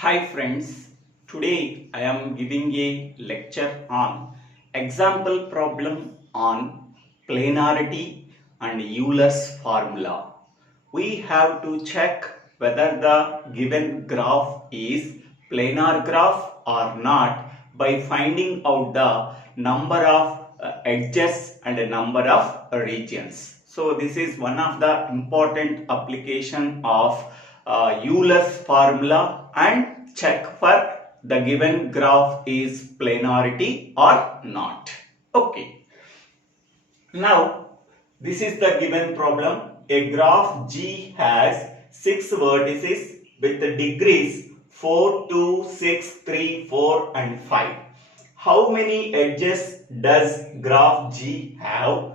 Hi friends, today I am giving a lecture on example problem on planarity and Euler's formula. We have to check whether the given graph is planar graph or not by finding out the number of edges and number of regions. So this is one of the important application of Euler's formula and check for the given graph is planarity or not. Okay. Now this is the given problem. A graph G has 6 vertices with the degrees 4, 2, 6, 3, 4 and 5. How many edges does graph G have?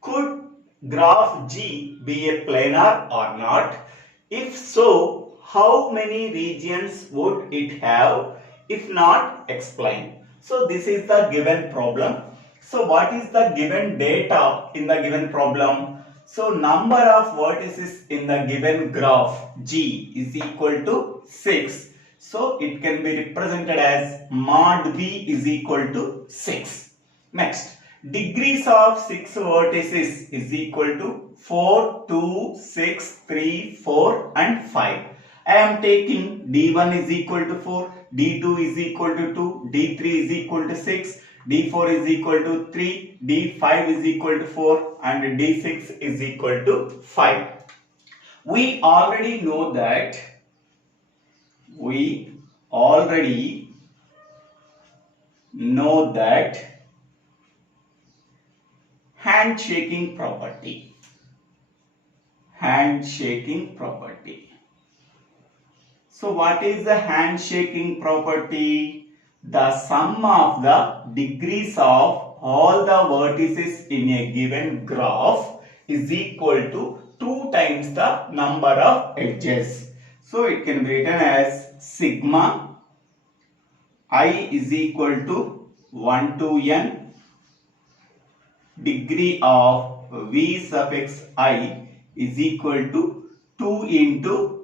Could graph G be a planar or not? If so, how many regions would it have? If not, explain. So this is the given problem. So what is the given data in the given problem? So number of vertices in the given graph G is equal to 6. So it can be represented as mod V is equal to 6. Next, degrees of 6 vertices is equal to 4, 2, 6, 3, 4 and 5. I am taking D1 is equal to 4, D2 is equal to 2, D3 is equal to 6, D4 is equal to 3, D5 is equal to 4 and D6 is equal to 5. We already know that handshaking property. So what is the handshaking property? The sum of the degrees of all the vertices in a given graph is equal to 2 times the number of edges. So it can be written as sigma I is equal to 1 to n degree of V suffix I is equal to 2 into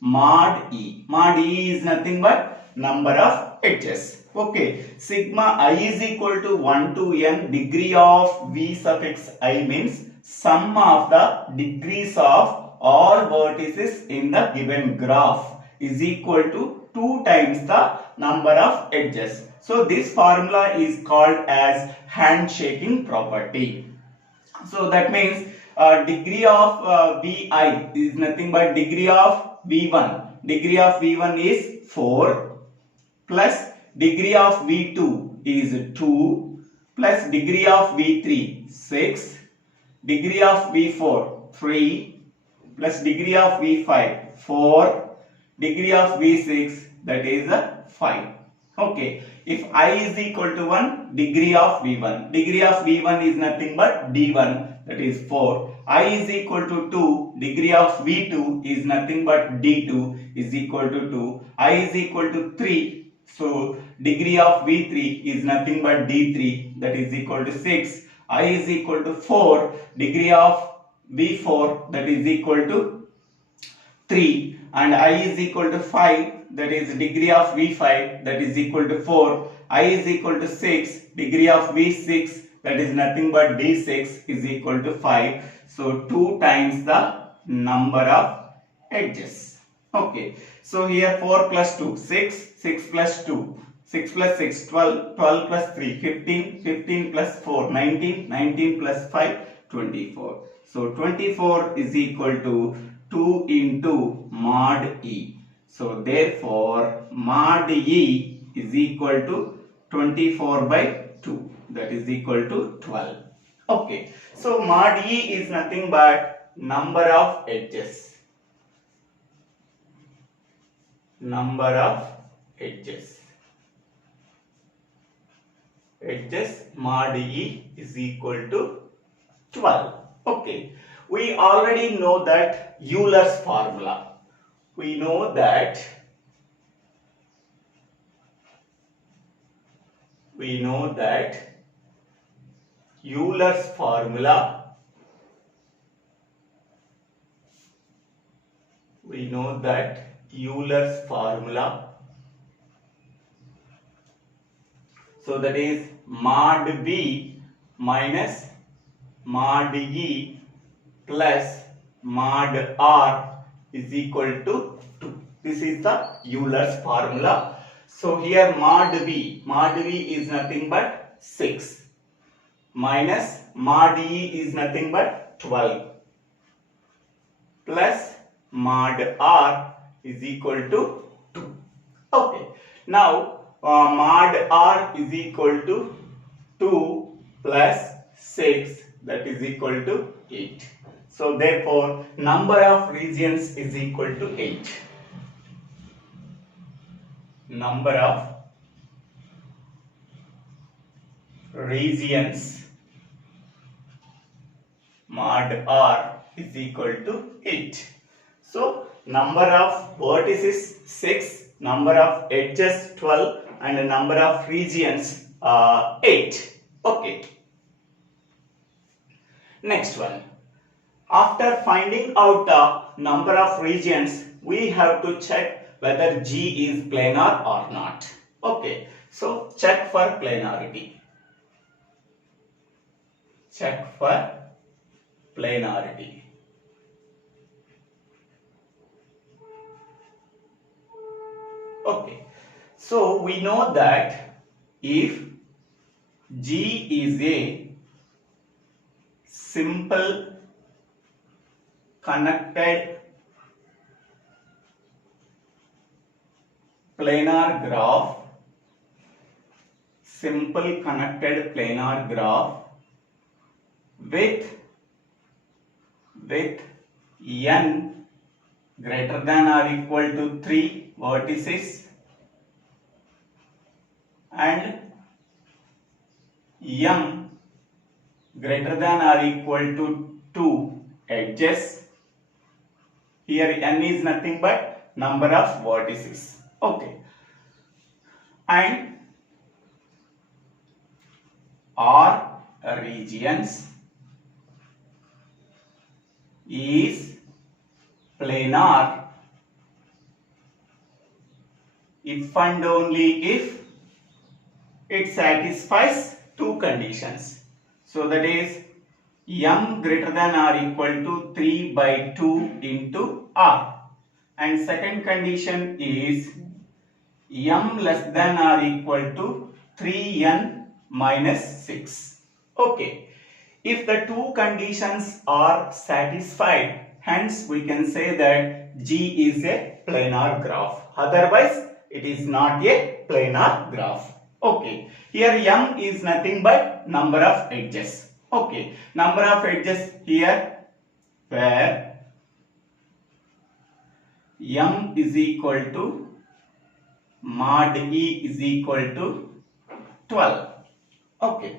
mod E. Mod E is nothing but number of edges. Okay. Sigma I is equal to 1 to n degree of V suffix I means sum of the degrees of all vertices in the given graph is equal to 2 times the number of edges. So this formula is called as handshaking property. So that means degree of Vi is nothing but degree of V1. Degree of V1 is 4 plus degree of V2 is 2 plus degree of V3 6, degree of V4 3 plus degree of V5 4, degree of V6 that is 5. Okay, if I is equal to 1, degree of V1. Degree of V1 is nothing but D1 that is 4. I is equal to 2, degree of V2 is nothing but D2 is equal to 2. I is equal to 3, so degree of V3 is nothing but D3 that is equal to 6. I is equal to 4, degree of V4 that is equal to 3 and I is equal to 5 that is degree of V5 that is equal to 4. I is equal to 6, degree of V6 that is nothing but D6 is equal to 5. So 2 times the number of edges. Okay. So here 4 plus 2 6, 6 plus 2 6 plus 6 12, 12 plus 3 15, 15 plus 4 19, 19 plus 5 24. So 24 is equal to 2 into mod E. So therefore mod E is equal to 24 by 2 that is equal to 12. Okay. So mod E is nothing but number of edges. Edges mod E is equal to 12. Okay. We already know that Euler's formula. We know that Euler's formula Euler's formula. So that is mod B minus mod E plus mod R is equal to 2. This is the Euler's formula. So here mod B is nothing but 6 minus mod E is nothing but 12 plus mod R is equal to 2. Okay. Now mod R is equal to 2 plus 6, that is equal to 8. So therefore number of regions is equal to 8. Number of regions mod R is equal to 8. So number of vertices 6, number of edges 12 and number of regions 8. Okay. Next one. After finding out the number of regions, we have to check whether G is planar or not. Okay. So check for planarity. Check for planarity. Okay. So we know that if G is a simple connected planar graph, simple connected planar graph with n greater than or equal to 3 vertices and m greater than or equal to 2 edges. Here n is nothing but number of vertices. Okay. And R regions is planar if and only if it satisfies two conditions. So that is m greater than or equal to 3 by 2 into R, and second condition is m less than or equal to 3n minus 6. Okay. If the two conditions are satisfied, hence we can say that G is a planar graph. Otherwise, it is not a planar graph. Okay. Here m is nothing but number of edges. Okay. Number of edges here where m is equal to mod E is equal to 12. Okay.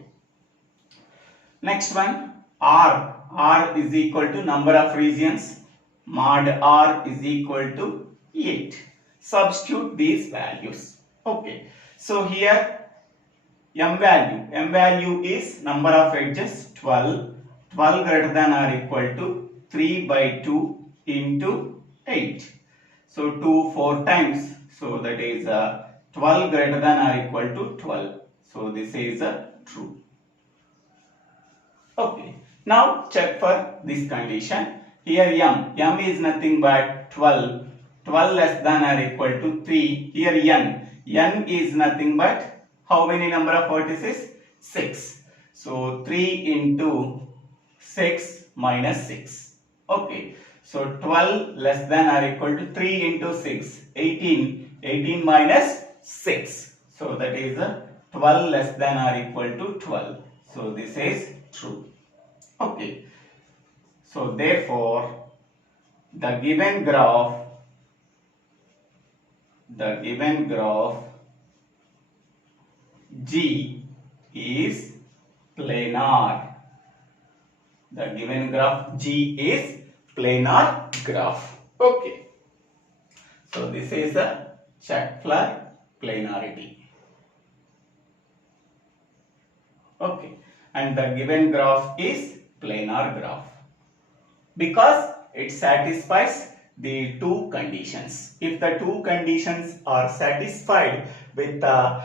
Next one, R is equal to number of regions, mod R is equal to 8. Substitute these values. Okay. So here m value is number of edges 12, 12 greater than or equal to 3 by 2 into 8. So 2 4 times. So that is 12 greater than or equal to 12. So this is true. Okay. Now check for this condition. Here m is nothing but 12, 12 less than or equal to 3. Here n is nothing but how many number of vertices? 6. So 3 into 6 minus 6. Okay. So 12 less than or equal to 3 into 6, 18, 18 minus 6. So that is 12 less than or equal to 12. So this is true. Okay. So therefore the given graph G is planar. The given graph G is planar graph. Okay. So this is a check for planarity. Okay. And the given graph is planar graph because it satisfies the two conditions. If the two conditions are satisfied with the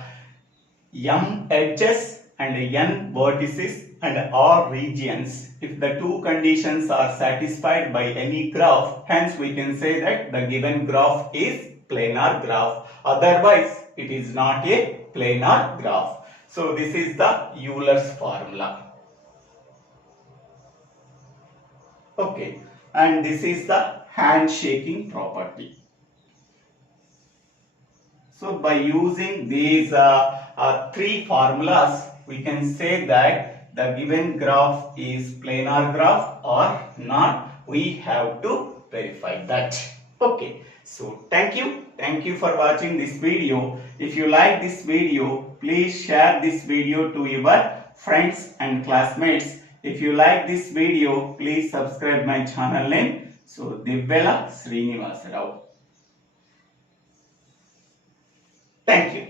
m edges and n vertices and all regions, if the two conditions are satisfied by any graph, hence we can say that the given graph is planar graph. Otherwise, it is not a planar graph. So this is the Euler's formula. Okay, and this is the handshaking property. So by using these three formulas, we can say that the given graph is planar graph or not. We have to verify that. Okay, so thank you for watching this video. If you like this video, please share this video to your friends and classmates. If you like this video, please subscribe my channel name. So Divvela Srinivasa Rao. Thank you.